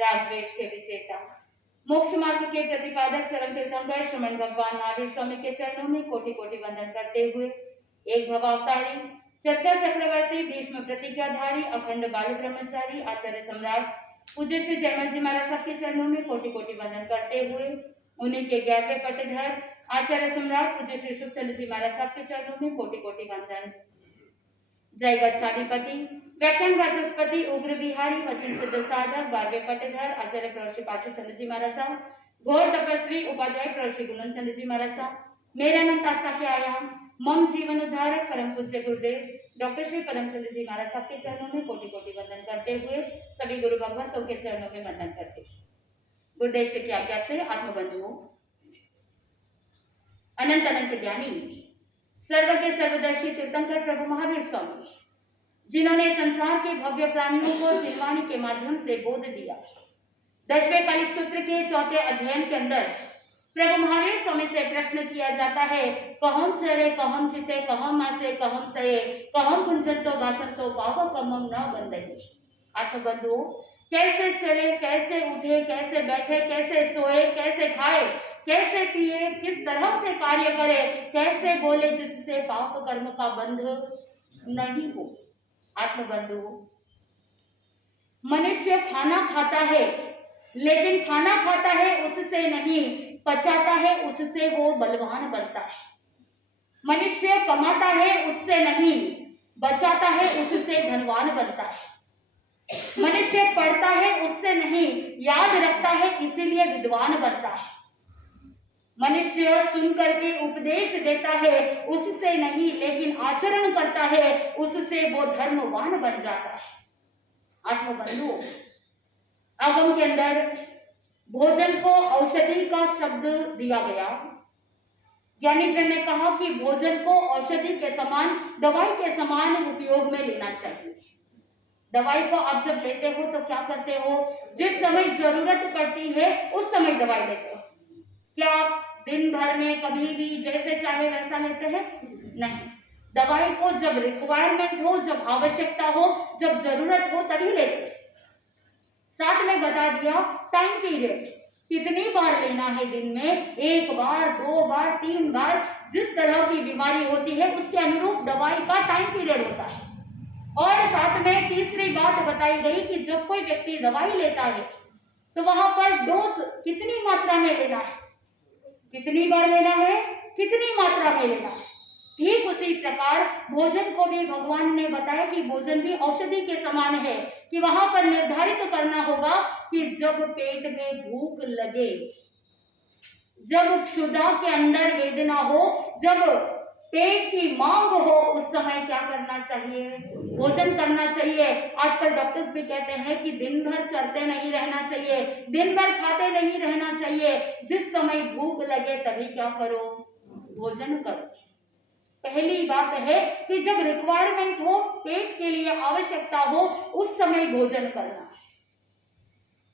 राग द्वेष के विजेता, मोक्ष मार्ग के प्रतिपादक चरम तीर्थंकर श्रीमन भगवान महावीर स्वामी के चरणों में कोटि कोटि वंदन करते हुए एक भवावतारी, चर्चा चक्रवर्ती, भीष्म प्रतिज्ञाधारी, अखंड बाल ब्रह्मचारी, आचार्य सम्राट पूज्य श्री जयमल जी महाराज साहब के चरणों में कोटि कोटि वंदन करते हुए उन्हीं के 11वें पटधर आचार्य सम्राट पूज्य श्री सुखचंद्र जी महाराज साहब के चरणों में कोटि कोटि वंदन। जय गच्छाधिपति, व्याख्यान वाचस्पति, उग्र विहारी, वचन सिद्ध साधक, 12वें पटधर आचार्य प्रभु श्री पार्षद चंद्र जी महाराज साहब, घोर तपस्वी उपाध्याय प्रभु श्री गुणन चंद्र जी महाराज साहब, मेरे अनंत आस्था के आयाम मम जीवन उद्धारक परम पूज्य गुरुदेव डॉक्टर श्री पदमचंद्र जी महाराज साहब के चरणों में कोटि कोटि वंदन करते हुए सभी गुरु भगवंतों के चरणों में वंदन करते गुरुदेव से की आज्ञा से आत्मबंधुओं, अनंत अनंत ज्ञानी सर्वज्ञ सर्वदर्शी तीर्थंकर प्रभु महावीर स्वामी, जिन्होंने संसार के भव्य प्राणियों को जीववाणी के माध्यम से बोध दिया। 10वें कालिक सूत्र के 4थे अध्ययन के अंदर प्रभु महावीर स्वामी से प्रश्न किया जाता है, कहम चरे कहम चिते कहम मासे कहम सये कहम कुंजंतो भाषंतो पाव कमम न बंदही। अच्छा बंधुओं, कैसे चले, कैसे उठे, कैसे बैठे, कैसे सोए, कैसे खाए, कैसे पिए, किस तरह से कार्य करे, कैसे बोले जिससे पाप कर्म का बंध नहीं हो। आत्मबंधुओं, मनुष्य खाना खाता है लेकिन खाना खाता है उससे नहीं, पचाता है उससे वो बलवान बनता है। मनुष्य कमाता है उससे नहीं, बचाता है उससे धनवान बनता है। मनुष्य पढ़ता है उससे नहीं, याद रखता है इसीलिए विद्वान बनता है। मनुष्य सुन करके उपदेश देता है उससे नहीं, लेकिन आचरण करता है उससे वो धर्मवान बन जाता है। आत्मबंधुओं, आगम के अंदर भोजन को औषधि का शब्द दिया गया। ज्ञानी जन ने कहा कि भोजन को औषधि के समान, दवाई के समान उपयोग में लेना चाहिए। दवाई को आप जब लेते हो तो क्या करते हो, जिस समय जरूरत पड़ती है उस समय दवाई लेते हो। क्या आप दिन भर में कभी भी जैसे चाहे वैसा लेते हैं? नहीं, दवाई को जब रिक्वायरमेंट हो, जब आवश्यकता हो, जब जरूरत हो तभी लेते हैं। साथ में बता दिया टाइम पीरियड, कितनी बार लेना है दिन में, 1 बार, 2 बार, 3 बार, जिस तरह की बीमारी होती है उसके अनुरूप दवाई का टाइम पीरियड होता है। और साथ में तीसरी बात बताई गई कि जब कोई व्यक्ति दवाई लेता है तो वहां पर डोज कितनी मात्रा में लेना है, कितनी बार लेना है, कितनी मात्रा में लेना है। ठीक उसी प्रकार भोजन को भी भगवान ने बताया कि भोजन भी औषधि के समान है, कि वहां पर निर्धारित करना होगा कि जब पेट में भूख लगे, जब क्षुधा के अंदर वेदना हो, जब पेट की मांग हो, उस समय क्या करना चाहिए, भोजन करना चाहिए। आजकल डॉक्टर्स भी कहते हैं कि दिन भर चलते नहीं रहना चाहिए, दिन भर खाते नहीं रहना चाहिए, जिस समय भूख लगे तभी क्या करो, भोजन करो। पहली बात है कि जब रिक्वायरमेंट हो, पेट के लिए आवश्यकता हो, उस समय भोजन करना।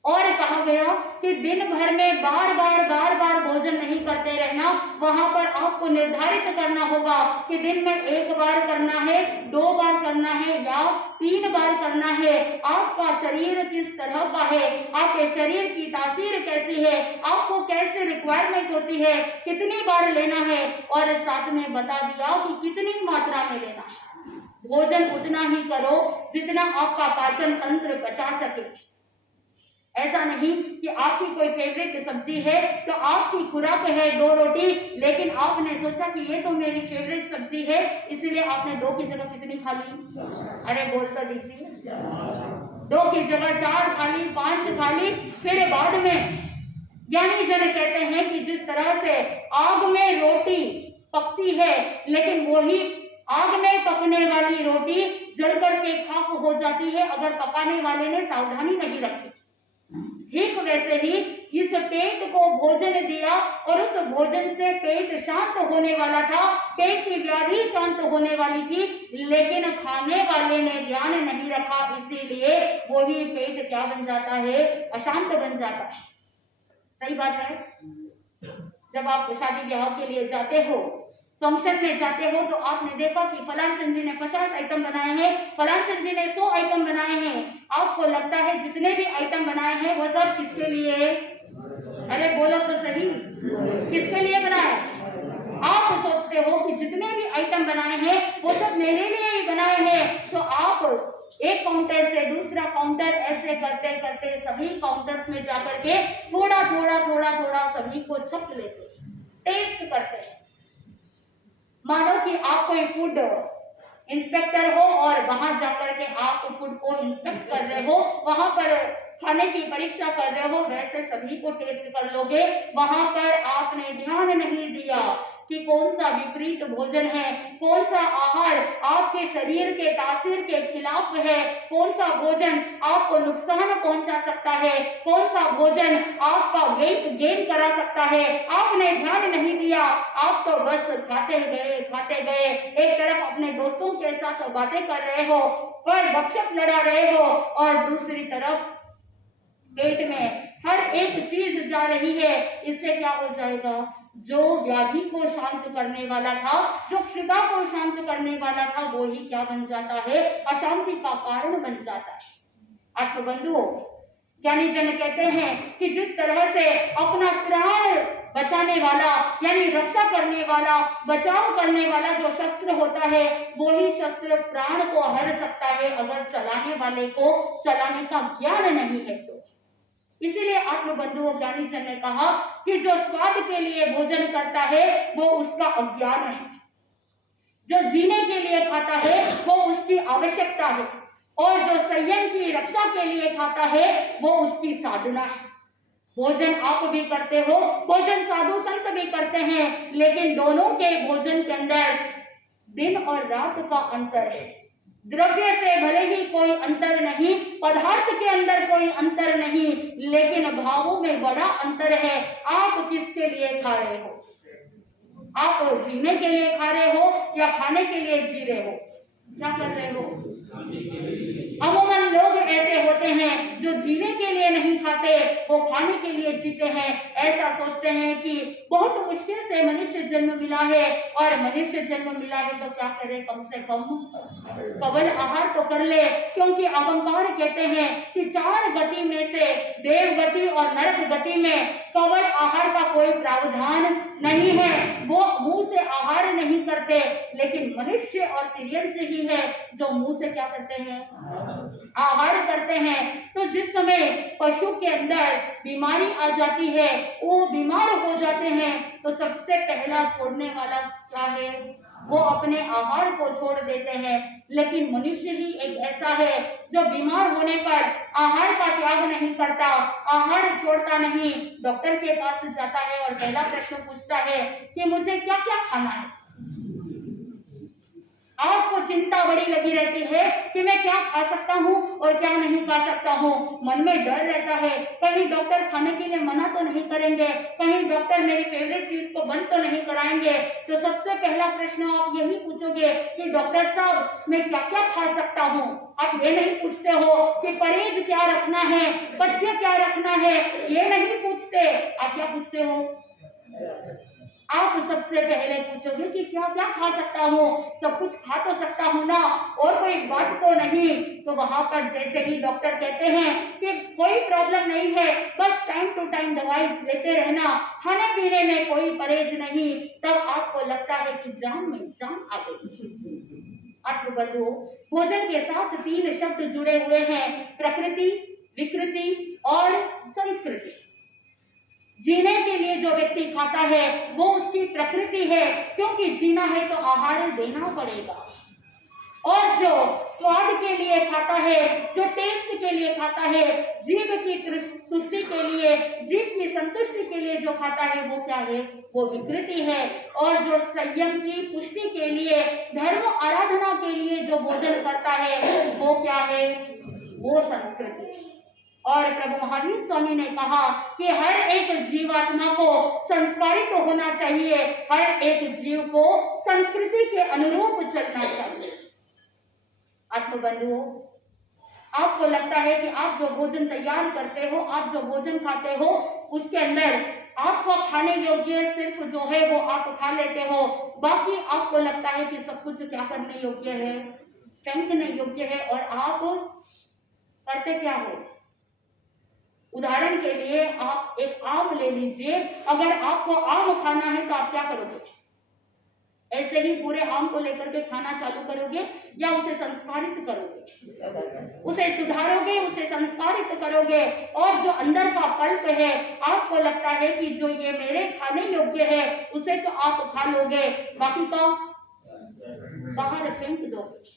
और कहा गया कि दिन भर में बार बार भोजन नहीं करते रहना, वहां पर आपको निर्धारित करना होगा कि दिन में 1 बार करना है, 2 बार करना है या 3 बार करना है। आपका शरीर किस तरह का है, आपके शरीर की तासीर कैसी है, आपको कैसे रिक्वायरमेंट होती है, कितनी बार लेना है, और साथ में बता दिया कि कितनी मात्रा में लेना है। भोजन उतना ही करो जितना आपका पाचन तंत्र पचा सके। ऐसा नहीं कि आपकी कोई फेवरेट सब्जी है तो आपकी खुराक है 2 रोटी, लेकिन आपने सोचा कि ये तो मेरी फेवरेट सब्जी है, इसीलिए आपने 2 की जगह कितनी खा ली, अरे बोल तो दीजिए, 2 की जगह 4 खा ली, 5 खा ली। फिर बाद में ज्ञानी जन कहते हैं कि जिस तरह से आग में रोटी पकती है, लेकिन वही आग में पकने वाली रोटी जल करके खाक हो जाती है अगर पकाने वाले ने सावधानी नहीं रखी। ठीक वैसे ही इस पेट को भोजन दिया और उस भोजन से पेट शांत होने वाला था, पेट की व्याधि शांत होने वाली थी, लेकिन खाने वाले ने ध्यान नहीं रखा, इसीलिए वही पेट क्या बन जाता है, अशांत बन जाता है। सही बात है। जब आप शादी ब्याह के लिए जाते हो, फंक्शन में जाते हो, तो आपने देखा कि फलान चंद जी ने 50 आइटम बनाए हैं, फलान चंद जी ने 100 आइटम बनाए हैं। आप आपको लगता है जितने भी आइटम बनाए हैं वो सब किसके लिए? अरे बोलो तो सही, किसके लिए बनाए? आप सोचते हो कि जितने भी आइटम बनाए हैं वो सब मेरे लिए ही बनाए हैं, तो आप एक काउंटर से दूसरा काउंटर ऐसे करते करते सभी काउंटर्स में जाकर के थोड़ा थोड़ा थोड़ा थोड़ा सभी को छक लेते, टेस्ट करते हैं। मानो कि आप कोई फूड इंस्पेक्टर हो और वहां जाकर के आप फूड को इंस्पेक्ट कर रहे हो, वहां पर खाने की परीक्षा कर रहे हो, वैसे सभी को टेस्ट कर लोगे। वहां पर आपने ध्यान नहीं दिया कि कौन सा विपरीत भोजन है, कौन सा आहार आपके शरीर के तासीर के खिलाफ है, कौन सा भोजन आपको नुकसान पहुंचा सकता है, कौन सा भोजन आपका वेट गेन करा सकता है, आपने ध्यान नहीं दिया। आप तो बस खाते गए, एक तरफ अपने दोस्तों के साथ बातें कर रहे हो, पर गपशप लड़ा रहे हो, और दूसरी तरफ पेट में हर एक चीज जा रही है। इससे क्या हो जाएगा? जो व्याधि को शांत करने वाला था, जो क्षुधा को शांत करने वाला था, वो ही क्या बन जाता है? अशांति का कारण बन जाता है। आपको बंधुओं, ज्ञानी जन कहते हैं कि जिस तरह से अपना प्राण बचाने वाला यानी रक्षा करने वाला, बचाव करने वाला जो शस्त्र होता है, वो ही शस्त्र प्राण को हर सकता है अगर चलाने वाले को चलाने का ज्ञान नहीं है तो। इसीलिए आत्म बंधुओं, ज्ञानी जन ने कहा कि जो स्वाद के लिए भोजन करता है वो उसका अज्ञान है, जो जीने के लिए खाता है वो उसकी आवश्यकता है, और जो संयम की रक्षा के लिए खाता है वो उसकी साधना है। भोजन आप भी करते हो, भोजन साधु संत भी करते हैं, लेकिन दोनों के भोजन के अंदर दिन और रात का अंतर है। द्रव्य से भले ही कोई अंतर नहीं, पदार्थ के अंदर कोई अंतर नहीं, लेकिन भावों में बड़ा अंतर है। आप किसके लिए खा रहे हो? आप जीने के लिए खा रहे हो या खाने के लिए जी रहे हो? क्या कर रहे हो? अमूमन लोग ऐसे होते हैं जो जीने के लिए नहीं खाते, वो खाने के लिए जीते हैं। ऐसा सोचते हैं कि बहुत मुश्किल से मनुष्य जन्म मिला है, और मनुष्य जन्म मिला है तो क्या करे, कम से कम कवल आहार तो कर ले, क्योंकि अहंकार कहते हैं कि 4 गति में से देव गति और नरक गति में कवल आहार का कोई प्रावधान नहीं है, वो मुंह से आहार नहीं करते, लेकिन मनुष्य और तिर्यंश ही है जो मुंह से क्या करते हैं? आहार करते हैं। तो जिस समय पशु के अंदर बीमारी आ जाती है, वो बीमार हो जाते हैं, तो सबसे पहला छोड़ने वाला क्या है? वो अपने आहार को छोड़ देते हैं। लेकिन मनुष्य ही एक ऐसा है जो बीमार होने पर आहार का त्याग नहीं करता, आहार छोड़ता नहीं, डॉक्टर के पास जाता है और पहला प्रश्न पूछता है कि मुझे क्या क्या खाना है। आपको चिंता बड़ी लगी रहती है कि मैं क्या खा सकता हूँ और क्या नहीं खा सकता हूँ। मन में डर रहता है, कहीं डॉक्टर खाने के लिए मना तो नहीं करेंगे, कहीं डॉक्टर मेरी फेवरेट चीज को बंद तो नहीं कराएंगे। तो सबसे पहला प्रश्न आप यही पूछोगे कि डॉक्टर साहब मैं क्या क्या खा सकता हूँ। आप ये नहीं पूछते हो कि परहेज क्या रखना है, पथ्य क्या रखना है, ये नहीं पूछते। आप क्या पूछते हो? आप सबसे पहले पूछोगे कि क्या क्या खा सकता हूँ, सब कुछ खा तो सकता हूँ ना, और कोई बात तो नहीं। तो वहां पर जैसे ही डॉक्टर कहते हैं कि कोई प्रॉब्लम नहीं है, बस टाइम टू टाइम दवाई लेते रहना, खाने पीने में कोई परहेज नहीं, तब आपको लगता है कि जान में जान आ गई। आपको बदलो, भोजन के साथ 3 शब्द जुड़े हुए हैं, प्रकृति, विकृति और संस्कृति। जीने के लिए जो व्यक्ति खाता है वो उसकी प्रकृति है, क्योंकि जीना है तो आहार देना पड़ेगा। और जो स्वाद के लिए खाता है, जो टेस्ट के लिए खाता है, जीभ की तुष्टि के लिए, जीभ की संतुष्टि के लिए जो खाता है वो क्या है? वो विकृति है। और जो संयम की पुष्टि के लिए, धर्म आराधना के लिए जो भोजन करता है वो क्या है? वो संस्कृति है। और प्रभु महावीर स्वामी ने कहा कि हर एक जीवात्मा को संस्कारित तो होना चाहिए, हर एक जीव को संस्कृति के अनुरूप चलना चाहिए। आत्मबंधुओं, आपको लगता है कि आप जो भोजन तैयार करते हो, आप जो भोजन खाते हो, उसके अंदर आपको खाने योग्य सिर्फ जो है वो आप खा लेते हो, बाकी आपको लगता है कि सब कुछ क्या करने योग्य है? फेंकने योग्य है। और आप करते क्या हो? उदाहरण के लिए आप एक आम ले लीजिए, अगर आपको आम खाना है तो आप क्या करोगे? ऐसे ही पूरे आम को लेकर के खाना चालू करोगे या उसे संस्कारित करोगे? उसे सुधारोगे, उसे संस्कारित करोगे, और जो अंदर का पल्प है, आपको लगता है कि जो ये मेरे खाने योग्य है, उसे तो आप खा लोगे, बाकी का बाहर फेंक दोगे।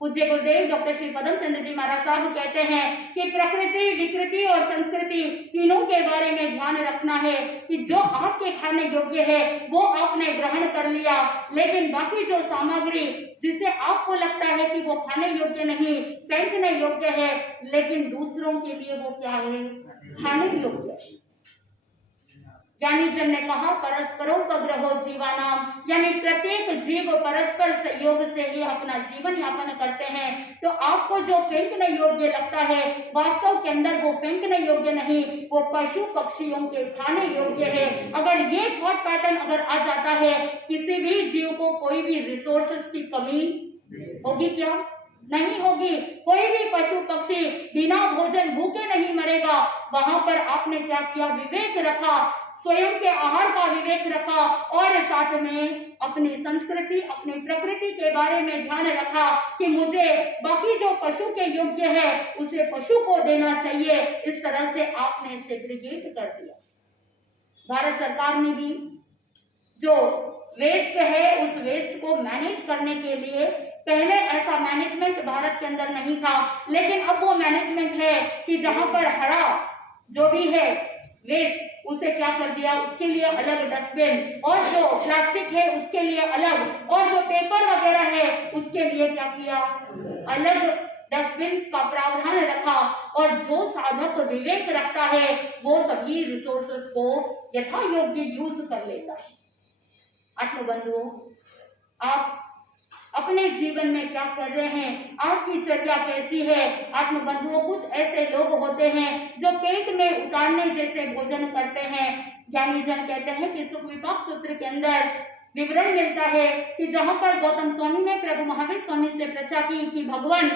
पूज्य गुरुदेव डॉक्टर श्री पदम चंद्र जी महाराज साहब कहते हैं कि प्रकृति, विकृति और संस्कृति तीनों के बारे में ध्यान रखना है कि जो आपके खाने योग्य है वो आपने ग्रहण कर लिया, लेकिन बाकी जो सामग्री जिसे आपको लगता है कि वो खाने योग्य नहीं, फेंकने योग्य है, लेकिन दूसरों के लिए वो क्या है? खाने योग्य है। ज्ञानी जन ने कहा परस्परोपग्रहो जीवानाम, यानी प्रत्येक जीव परस्पर सहयोग से ही अपना जीवन यापन करते हैं। तो आपको जो फेंकने योग्य लगता है, वास्तव के अंदर वो फेंकने योग्य नहीं, वो पशु पक्षियों के खाने योग्य है। अगर ये थॉट पैटर्न अगर आ जाता है, किसी भी जीव को कोई भी रिसोर्सेस की कमी होगी क्या? नहीं होगी। कोई भी पशु पक्षी बिना भोजन भूखे नहीं मरेगा। वहां पर आपने क्या किया? विवेक रखा, स्वयं के आहार का विवेक रखा, और साथ में अपनी संस्कृति, अपनी प्रकृति के बारे में ध्यान रखा कि मुझे बाकी जो पशु के योग्य है उसे पशु को देना चाहिए। इस तरह से आपने सेग्रीगेट कर दिया। भारत सरकार ने भी जो वेस्ट है उस वेस्ट को मैनेज करने के लिए, पहले ऐसा मैनेजमेंट भारत के अंदर नहीं था, लेकिन अब वो मैनेजमेंट है कि जहां पर हरा जो भी है वेस्ट, उसे क्या कर दिया? उसके लिए अलग डस्टबिन, और जो प्लास्टिक है उसके लिए अलग, और जो पेपर वगैरह है उसके लिए क्या किया? अलग डस्टबिन का प्रावधान रखा। और जो साधक विवेक रखता है वो सभी रिसोर्सेस को यथा योग्य यूज कर लेता है। आत्मबंधुओं, आप अपने जीवन में क्या कर रहे हैं? आपकी चर्या कैसी है? आत्मबंधुओं, कुछ ऐसे लोग होते हैं जो पेट में उतारने जैसे भोजन करते हैं। ज्ञानी जन कहते हैं कि सुख विपाक सूत्र के अंदर विवरण मिलता है कि जहां पर गौतम स्वामी ने प्रभु महावीर स्वामी से पूछा कि भगवान,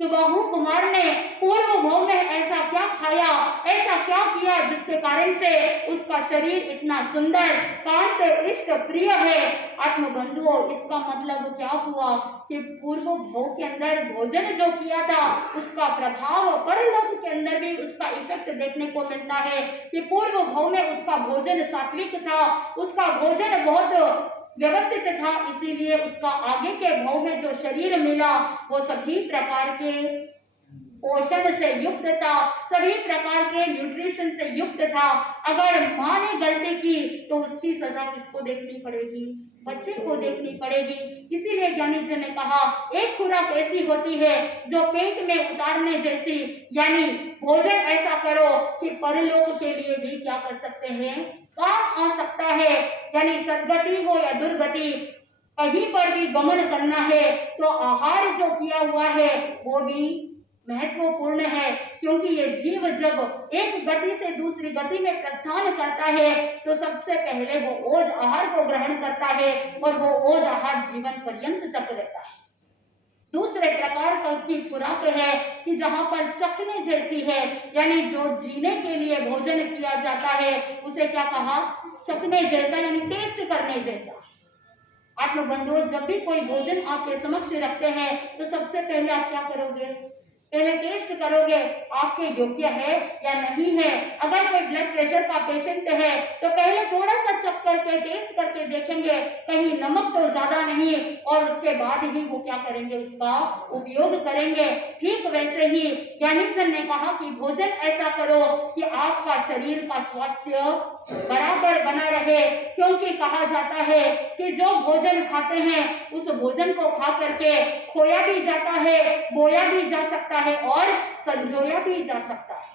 सुबाहु कुमार ने पूर्व भव में ऐसा क्या खाया, ऐसा क्या किया जिसके कारण से उसका शरीर इतना सुंदर, कांत, इष्ट, प्रिय है? आत्मबंधुओं, इसका मतलब क्या हुआ कि पूर्व भव के अंदर भोजन जो किया था उसका प्रभाव परलोक के अंदर भी उसका इफेक्ट देखने को मिलता है कि पूर्व भव में उसका भोजन सात्विक था, उसका भोजन बहुत व्यवस्थित था, इसीलिए उसका आगे के भाव में जो शरीर मिला वो सभी प्रकार के पोषण से युक्त था, सभी प्रकार के न्यूट्रिशन से युक्त था। अगर माँ ने गलती की तो उसकी सजा किसको देखनी पड़ेगी? बच्चे को देखनी पड़ेगी। इसीलिए ज्ञानी जी ने कहा एक खुराक ऐसी होती है जो पेट में उतारने जैसी, यानी भोजन ऐसा करो कि परलोक के लिए भी क्या कर सकते हैं? काम आ सकता है। यानी सदगति हो या दुर्गति, कहीं पर भी गमन करना है तो आहार जो किया हुआ है वो भी महत्वपूर्ण है, क्योंकि ये जीव जब एक गति से दूसरी गति में प्रस्थान करता है तो सबसे पहले वो ओज आहार को ग्रहण करता है, और वो ओज आहार जीवन पर्यंत तक रहता है। दूसरे प्रकार की खुराक है कि जहां पर चखने जैसी है, यानी जो जीने के लिए भोजन किया जाता है उसे क्या कहा? चखने जैसा, यानी टेस्ट करने जैसा। आत्मबंधुओं, जब भी कोई भोजन आपके समक्ष रखते हैं तो सबसे पहले आप क्या करोगे? पहले टेस्ट करोगे आपके योग्य है या नहीं है। अगर कोई ब्लड प्रेशर का पेशेंट है तो पहले थोड़ा सा चख करके टेस्ट करके देखेंगे कहीं नमक तो ज्यादा नहीं, और उसके बाद ही वो क्या करेंगे? उसका उपयोग करेंगे। ठीक वैसे ही ज्ञानी जन ने कहा कि भोजन ऐसा करो कि आपका शरीर का स्वास्थ्य बराबर बना रहे, क्योंकि कहा जाता है कि जो भोजन खाते हैं उस भोजन को खा करके खोया भी जाता है, बोया भी जा सकता है और संजोया भी जा सकता है।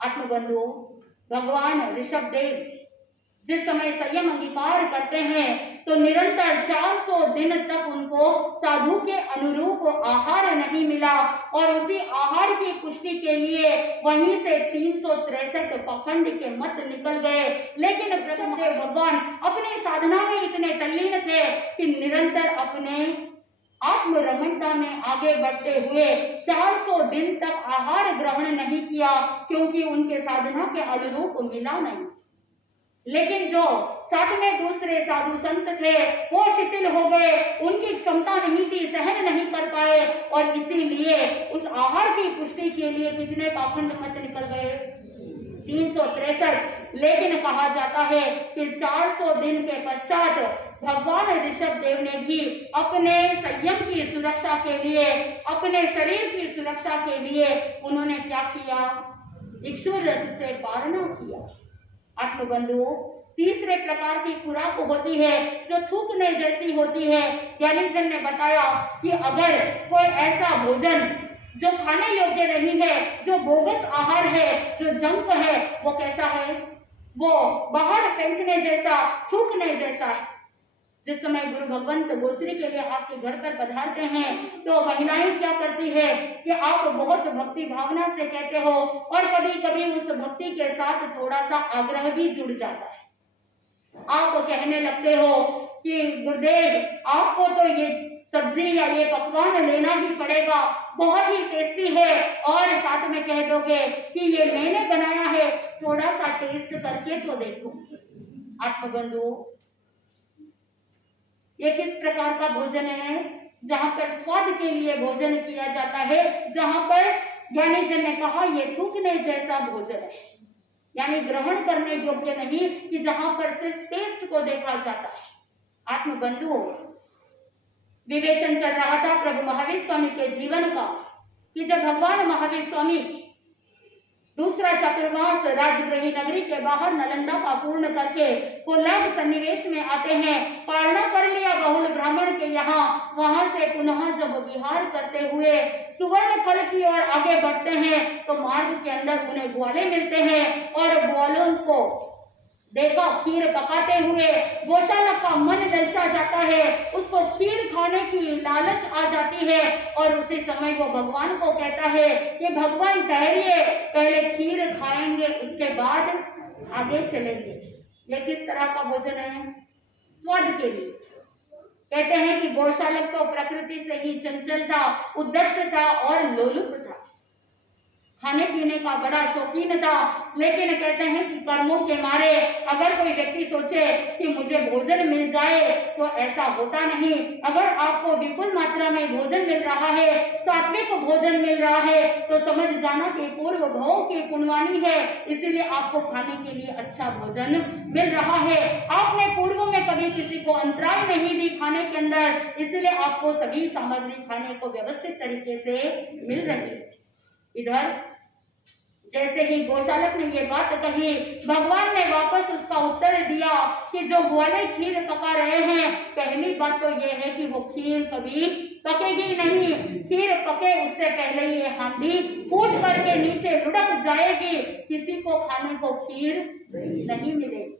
आत्मबंधुओं, भगवान ऋषभ देव जिस समय संयम अंगीकार करते हैं तो निरंतर 400 दिन तक उनको साधु के अनुरूप आहार नहीं मिला, और उसी आहार की पुष्टि के लिए वहीं से 363 पाखंड के मत निकल गए। लेकिन ऋषभदेव भगवान अपनी साधना में इतने तल्लीन थे कि निरंतर अपने आत्म रमणता में आगे बढ़ते हुए 400 दिन तक आहार ग्रहण नहीं किया, क्योंकि उनके साधना के अनुरूप मिला नहीं। लेकिन जो साथ में दूसरे साधु संत थे वो शिथिल हो गए, उनकी क्षमता नहीं थी, सहन नहीं कर पाए, और इसीलिए उस आहार की पुष्टि के लिए कितने पाखंड मत निकल गए, 363। लेकिन कहा जाता है कि 400 दिन के पश्चात भगवान ऋषभ देव ने भी अपने संयम की सुरक्षा के लिए, अपने शरीर की सुरक्षा के लिए उन्होंने क्या किया, इक्षुर रस से पारणा किया। आत्मबंधुओं, तीसरे प्रकार की खुराक होती है जो थूकने जैसी होती है। ज्ञानीजन ने बताया कि अगर कोई ऐसा भोजन जो खाने योग्य नहीं है, जो बोगस आहार है, जो जंक है, वो कैसा है, वो बाहर फेंकने जैसा, थूकने जैसा है। जिस समय गुरु भगवंत गोचरी के लिए आपके घर पर पधारते हैं तो महिलाएं क्या करती है कि आप बहुत भक्ति भावना से कहते हो, और कभी कभी उस भक्ति के साथ थोड़ा सा आग्रह भी जुड़ जाता है। आप कहने लगते हो कि गुरुदेव आपको तो ये सब्जी या ये पकवान लेना ही पड़ेगा, बहुत ही टेस्टी है, और साथ में कह दोगे कि ये मैंने बनाया है, थोड़ा सा टेस्ट करके तो देखो। आत्मबंधुओं, ये किस प्रकार का भोजन है, जहां पर स्वाद के लिए भोजन किया जाता है, जहां पर ज्ञानीजन ने कहा ये थूकने जैसा भोजन है, यानी ग्रहण करने योग्य नहीं, कि जहां पर सिर्फ टेस्ट को देखा जाता है। आत्मबंधुओं, विवेचन चल रहा था प्रभु महावीर स्वामी के जीवन का, कि जब भगवान महावीर स्वामी दूसरा चतुर्मास राजगृही नगरी के बाहर नालंदा का पूर्ण करके कोल्हान सन्निवेश में आते हैं, पारणा कर लिया बहुल ब्राह्मण के यहाँ, वहां से पुनः जब विहार करते हुए सुवर्ण फल की ओर आगे बढ़ते हैं तो मार्ग के अंदर उन्हें ग्वाले मिलते हैं, और ग्वालों को देखा खीर पकाते हुए गौशाला का मन ललचा जाता है, उसको खीर खाने की लालच आ जाती है, और उसी समय वो भगवान को कहता है कि भगवान ठहरिए, पहले खीर खाएंगे, उसके बाद आगे चलेंगे। ये किस तरह का भोजन है, स्वाद के लिए। कहते हैं कि गौशालक तो प्रकृति से ही चंचल था, उद्दत था और लोलुप था, खाने पीने का बड़ा शौकीन था, लेकिन कहते हैं कि कर्मों के मारे अगर कोई व्यक्ति सोचे कि मुझे भोजन मिल जाए तो ऐसा होता नहीं। अगर आपको विपुल मात्रा में भोजन मिल रहा है, सात्विक भोजन मिल रहा है, तो समझ जाना कि पूर्व भाव की पुण्यवानी है, इसीलिए आपको खाने के लिए अच्छा भोजन मिल रहा है। आपने पूर्व में कभी किसी को अंतराय नहीं दी खाने के अंदर, इसलिए आपको सभी सामग्री खाने को व्यवस्थित तरीके से मिल रही है। इधर जैसे ही गौशालक ने ये बात कही, भगवान ने वापस उसका उत्तर दिया कि जो ग्वाले खीर पका रहे हैं, पहली बात तो ये है कि वो खीर कभी पकेगी नहीं, खीर पके उससे पहले ये हांडी फूट करके नीचे लुढ़क जाएगी, किसी को खाने को खीर नहीं मिलेगी।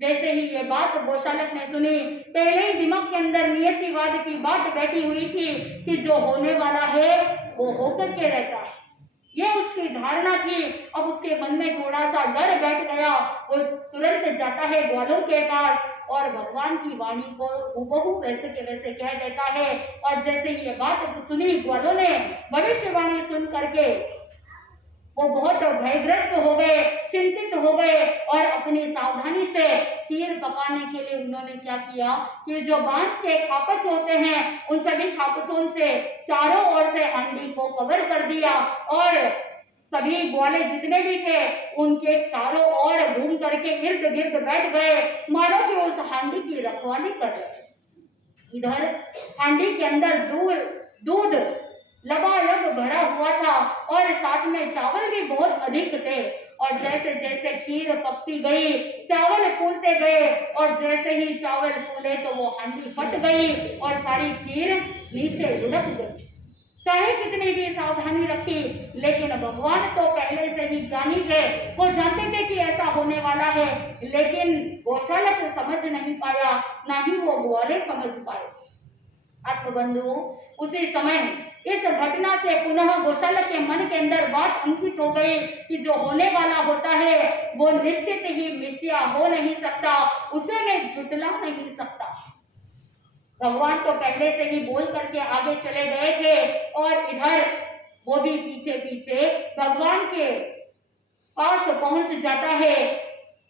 जैसे ही ये बात गौशालक ने सुनी, पहले ही दिमाग के अंदर नियतिवाद की बात बैठी हुई थी कि जो होने वाला है वो होकर के रहता है, ये उसकी धारणा थी। अब उसके मन में थोड़ा सा डर बैठ गया, वो तुरंत जाता है ग्वालों के पास और भगवान की वाणी को हूबहू वैसे के वैसे कह देता है। और जैसे ही ये बात सुनी ग्वालों ने, भविष्यवाणी सुन करके वो बहुत भयग्रस्त हो गए, चिंतित हो गए, और अपनी सावधानी से खीर पकाने के लिए उन्होंने क्या किया कि जो बांस के खापच होते हैं उन सभी खापचों से चारों ओर से हांडी को कवर कर दिया, और सभी ग्वाले जितने भी थे उनके चारों ओर घूम करके इर्द गिर्द बैठ गए, मानो कि उस हांडी की रखवाली कर रहे। इधर हांडी के अंदर दूध लबालब भरा हुआ था, और साथ में चावल भी बहुत अधिक थे, और जैसे जैसे खीर पकती गई चावल फूलते गए, और जैसे ही चावल फूले तो वो हांडी फट गई और सारी खीर नीचे लुढ़क गई। चाहे कितनी भी सावधानी रखी, लेकिन भगवान तो पहले से ही जानी थे, वो जानते थे कि ऐसा होने वाला है, लेकिन गौशालक समझ नहीं पाया, ना ही वो ग्वाले समझ पाए। आत्मबंधु, उसी समय इस घटना से पुनः गौशालक के मन के अंदर बात अंकित हो गई कि जो होने वाला होता है वो निश्चित ही मिथ्या हो नहीं सकता, उसे मैं झुटला नहीं सकता। भगवान तो पहले से ही बोल करके आगे चले गए थे और इधर वो भी पीछे पीछे भगवान के पास पहुंच जाता है।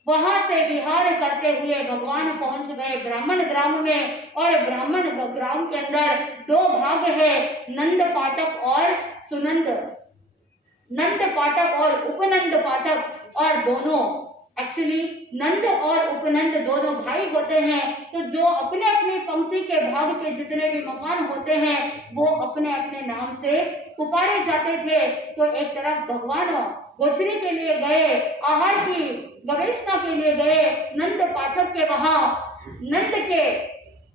वहां से विहार करते हुए भगवान पहुंच गए ब्राह्मण ग्राम में, और ब्राह्मण ग्राम के अंदर दो भाग है, नंद पाठक और सुनंद, नंद पाठक और उपनंद पाठक। और दोनों एक्चुअली नंद और उपनंद दोनों भाई होते हैं। तो जो अपने अपने पंक्ति के भाग के जितने भी मकान होते हैं वो अपने अपने नाम से पुकारे जाते थे। तो एक तरफ भगवान गोचरी के लिए गए, आहार की गवेषणा के लिए गए नंद पाठक के वहां, नंद के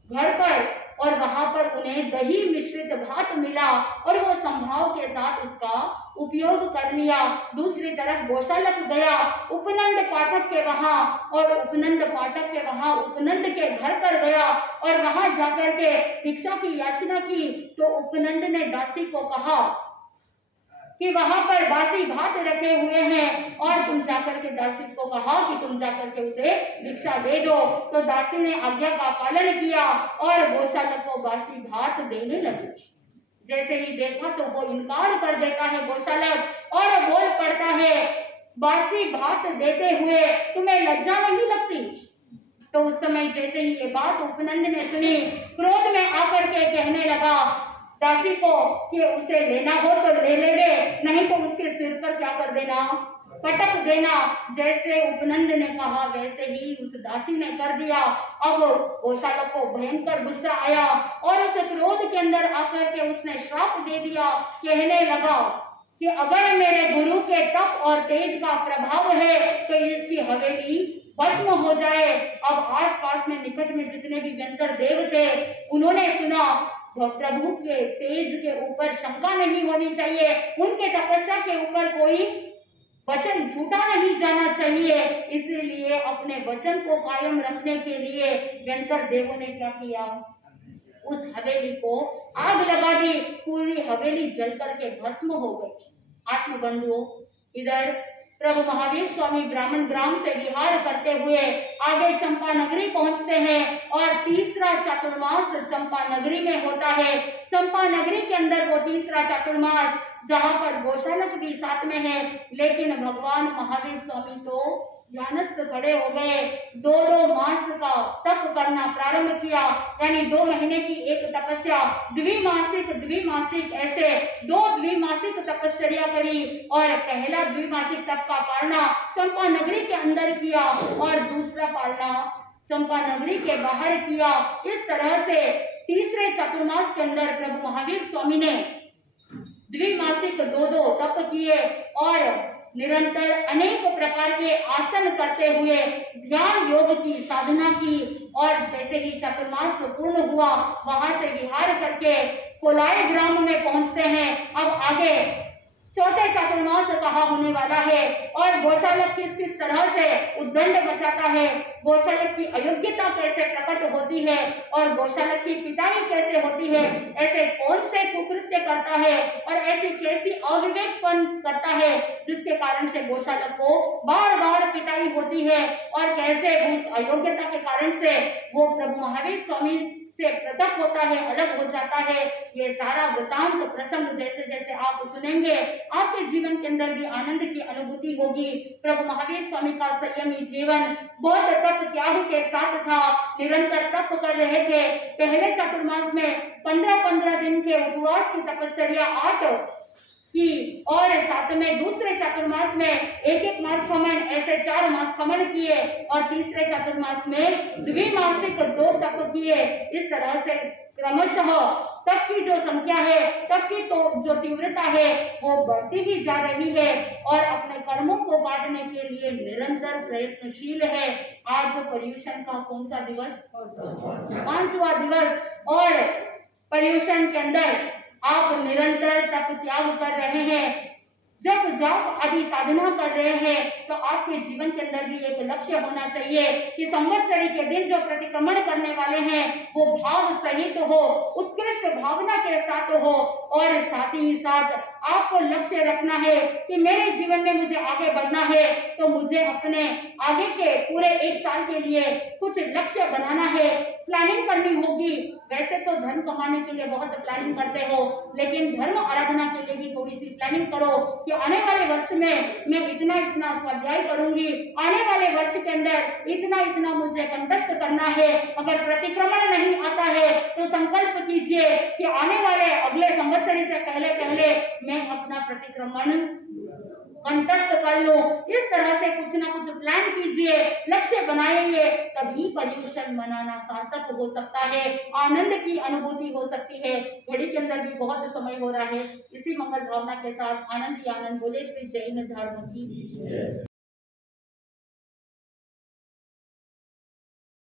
घर पर, और वहां पर उन्हें दही मिश्रित भात मिला और वो संभाव के साथ उसका उपयोग कर लिया। दूसरी तरफ गौशालक गया उपनंद पाठक के वहां, और उपनंद पाठक के वहां उपनंद के घर पर गया और वहां जाकर के भिक्षा की याचना की। तो उपनंद ने दासी को कहा कि वहां पर बासी भात रखे हुए हैं, और तुम जाकर के दासी को कहा कि तुम जाकर के उसे भिक्षा दे दो। तो दासी ने आज्ञा का पालन किया और गौशालक को बासी भात देने लगी। जैसे ही देखा तो वो इनकार कर देता है गौशालक और बोल पड़ता है, बासी भात देते हुए तुम्हें लज्जा नहीं लगती? तो उस समय जैसे ही ये बात उपनंद ने सुनी, क्रोध में आकर के कहने लगा दासी को कि उसे लेना हो तो ले लेवे, नहीं तो उसके सिर पर क्या कर देना, पटक देना। जैसे उपनंद ने कहा वैसे ही उस दासी ने कर दिया। अब गौशालक को भयंकर गुस्सा आया और उस क्रोध के अंदर आकर के उसने श्राप दे दिया। कहने लगा कि अगर मेरे गुरु के तप और तेज का प्रभाव है तो इसकी हवेली भस्म हो जाए। अब आस पास में निकट में जितने भी व्यंतर देव थे उन्होंने सुना प्रभु के तेज के ऊपर शंका नहीं होनी चाहिए, उनके तपस्या के ऊपर कोई वचन झूठा नहीं जाना चाहिए, इसीलिए अपने वचन को कायम रखने के लिए व्यंतर देवों ने क्या किया, उस हवेली को आग लगा दी। पूरी हवेली जल करके भस्म हो गई। आत्मबंधुओं, इधर प्रभु महावीर स्वामी ब्राह्मण ग्राम से विहार करते हुए आगे चंपा नगरी पहुंचते हैं और तीसरा चातुर्मास चंपा नगरी में होता है। चंपा नगरी के अंदर वो तीसरा चातुर्मास जहाँ पर गौशालक भी साथ में है, लेकिन भगवान महावीर स्वामी तो ध्यानस्थ खड़े हो गए। 2 मास का तप करना प्रारंभ किया, यानी 2 महीने की एक तपस्या, द्विमासिक ऐसे 2 द्विमासिक तपस्या करी। और पहला द्विमासिक तप का पालना चंपा नगरी के अंदर किया और दूसरा पालना चंपा नगरी के बाहर किया। इस तरह से तीसरे चातुर्मास के अंदर प्रभु महावीर स्वामी ने द्विमासिक 2 तप किए और निरंतर अनेक प्रकार के आसन करते हुए ध्यान योग की साधना की। और जैसे ही चातुर्मास पूर्ण हुआ वहां से विहार करके कोलाय ग्राम में पहुंचते हैं। अब आगे चौथे चातुर्मास कहा होने वाला है और गौशालक किस तरह से उद्दंड मचाता है, गौशालक की अयोग्यता कैसे प्रकट होती है और गौशालक की पिटाई कैसे होती है, ऐसे कौन से कुकृत्य करता है और ऐसी कैसी अविवेकपन करता है जिसके कारण से गौशालक को बार बार पिटाई होती है, और कैसे उस अयोग्यता के कारण से वो प्रभु महावीर स्वामी से पृथक होता है, अलग हो जाता है। ये सारा वृतांत प्रसंग जैसे जैसे आप सुनेंगे आपके जीवन के अंदर भी आनंद की अनुभूति होगी। प्रभु महावीर स्वामी का संयमी जीवन बहुत तप त्याग के साथ था, निरंतर तप कर रहे थे। पहले चातुर्मास में 15-15 दिन के उपवास की तपस्या 8 की, और साथ में दूसरे चातुर्मास में 1-1 मास खमन, ऐसे 4 मास खमन किए, और तीसरे चातुर्मास में द्विमासिक 2 तप किए। इस तरह से क्रमशः तप की जो संख्या है, तप की तो जो तीव्रता है वो बढ़ती ही जा रही है और अपने कर्मों को बांटने के लिए निरंतर प्रयत्नशील है। आज पर्युषण का कौन सा दिवस, 5वां दिवस, और पर्युषण के अंदर आप निरंतर तप त्याग कर रहे हैं, जब जाप आदि साधना कर रहे हैं, तो आपके जीवन के अंदर भी एक लक्ष्य होना चाहिए कि संवत्सरी के दिन जो प्रतिक्रमण करने वाले हैं वो भाव सहित हो, उत्कृष्ट भावना के साथ हो, और साथ ही साथ आपको लक्ष्य रखना है कि मेरे जीवन में मुझे आगे बढ़ना है, तो मुझे अपने आगे के पूरे 1 साल के लिए कुछ लक्ष्य बनाना है, प्लानिंग करनी होगी। वैसे तो धन कमाने के लिए बहुत प्लानिंग करते हो, लेकिन धर्म आराधना के लिए भी थोड़ी सी प्लानिंग करो कि आने वाले वर्ष में मैं इतना इतना स्वाध्याय करूंगी, आने वाले वर्ष के अंदर इतना इतना मुझे कंटस्ट करना है। अगर प्रतिक्रमण नहीं आता है तो संकल्प कीजिए कि आने वाले अगले संवत्सरी से पहले पहले मैं अपना प्रतिक्रमण कंटस्ट कर लो। इस तरह से कुछ ना कुछ प्लान कीजिए, लक्ष्य बनाइए, तभी पर्युषण मनाना सार्थक हो सकता है, आनंद की अनुभूति हो सकती है। घड़ी के अंदर भी बहुत समय हो रहा है। इसी मंगल भावना के साथ आनंद ही आनंद बोले श्री जैन धर्म की।